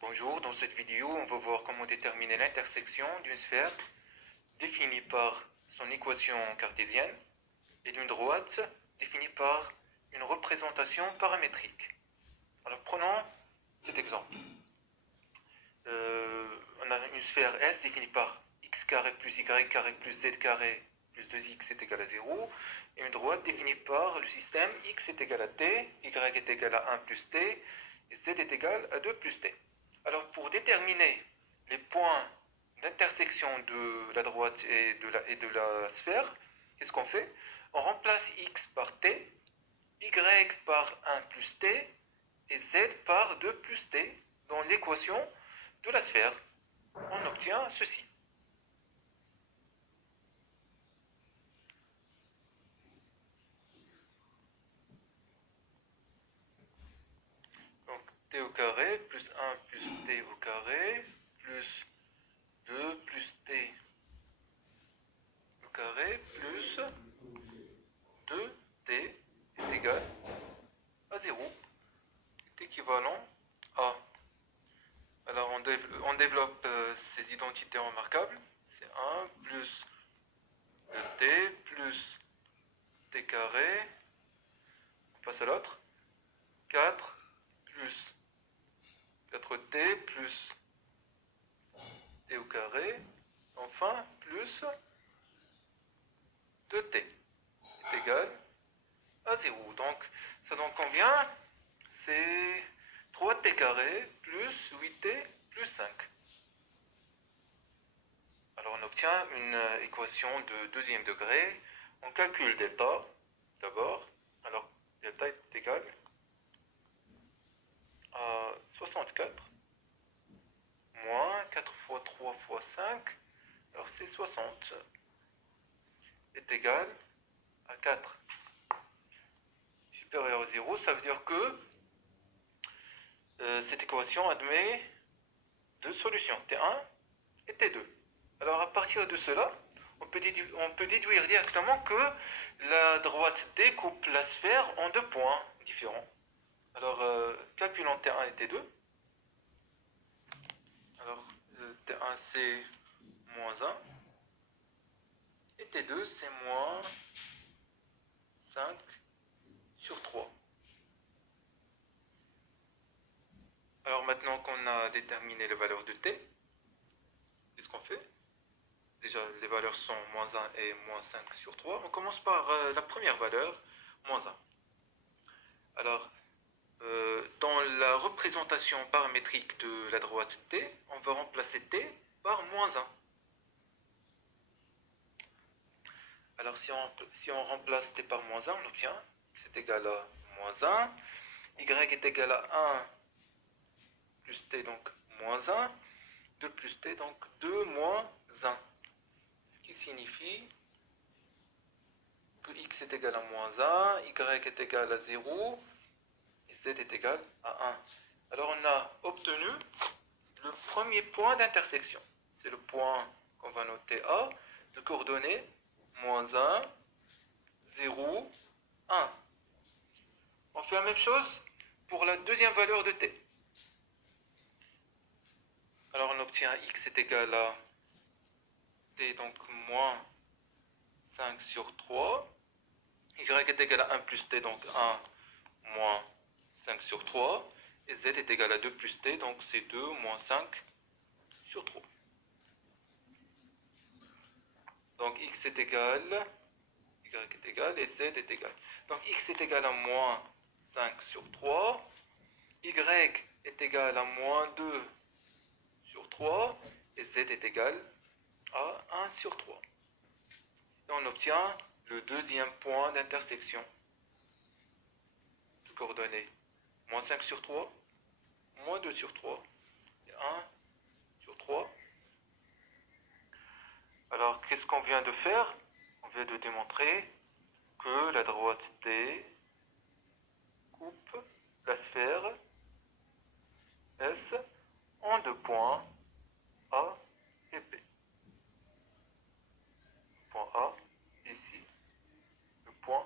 Bonjour, dans cette vidéo, on va voir comment déterminer l'intersection d'une sphère définie par son équation cartésienne et d'une droite définie par une représentation paramétrique. Alors prenons cet exemple. On a une sphère S définie par x carré plus y carré plus z carré plus 2x est égal à 0 et une droite définie par le système x est égal à t, y est égal à 1 plus t et z est égal à 2 plus t. Alors pour déterminer les points d'intersection de la droite et de la sphère, qu'est-ce qu'on fait? On remplace x par t, y par 1 plus t et z par 2 plus t dans l'équation de la sphère. On obtient ceci. Donc t au carré plus 1 plus t au carré plus 2 plus t au carré plus 2t est égal à 0, est équivalent à... Alors on développe ces identités remarquables. C'est 1 plus 2t plus t carré. On passe à l'autre. 4 plus 4t plus t au carré. Enfin, plus 2t est égal à 0. Donc, ça donne combien? C'est 3t carré plus 8t plus 5. Alors, on obtient une équation de deuxième degré. On calcule delta d'abord. Alors, delta est égal à 64 moins 4 fois 3 fois 5. Alors, c'est 60 est égal à 4 supérieur à 0. Ça veut dire que cette équation admet deux solutions, T1 et T2. Alors à partir de cela, on peut déduire directement que la droite découpe la sphère en deux points différents. Alors calculons T1 et T2. Alors T1 c'est moins 1 et T2 c'est moins 5 sur 3. Alors maintenant qu'on a déterminé les valeurs de T, qu'est-ce qu'on fait? Déjà, les valeurs sont moins 1 et moins 5 sur 3. On commence par la première valeur, moins 1. Alors, dans la représentation paramétrique de la droite t, on va remplacer t par moins 1. Alors, si on remplace t par moins 1, on obtient c'est égal à moins 1, y est égal à 1 plus t, donc moins 1, 2 plus t, donc 2 moins 1. Ce qui signifie que x est égal à moins 1, y est égal à 0, et z est égal à 1. Alors on a obtenu le premier point d'intersection. C'est le point qu'on va noter A, de coordonnées moins 1, 0, 1. On fait la même chose pour la deuxième valeur de t. Alors on obtient x est égal à t, donc moins 5 sur 3. Y est égal à 1 plus t, donc 1 moins 5 sur 3. Et z est égal à 2 plus t, donc c'est 2 moins 5 sur 3. Donc x est égal, y est égal et z est égal. Donc x est égal à moins 5 sur 3. Y est égal à moins 2 sur 3. Et z est égal à 1 sur 3. Et on obtient le deuxième point d'intersection. De coordonnées moins 5 sur 3, moins 2 sur 3 et 1 sur 3. Alors, qu'est-ce qu'on vient de faire? On vient de démontrer que la droite T coupe la sphère S en deux points A et B. Le point A ici, le point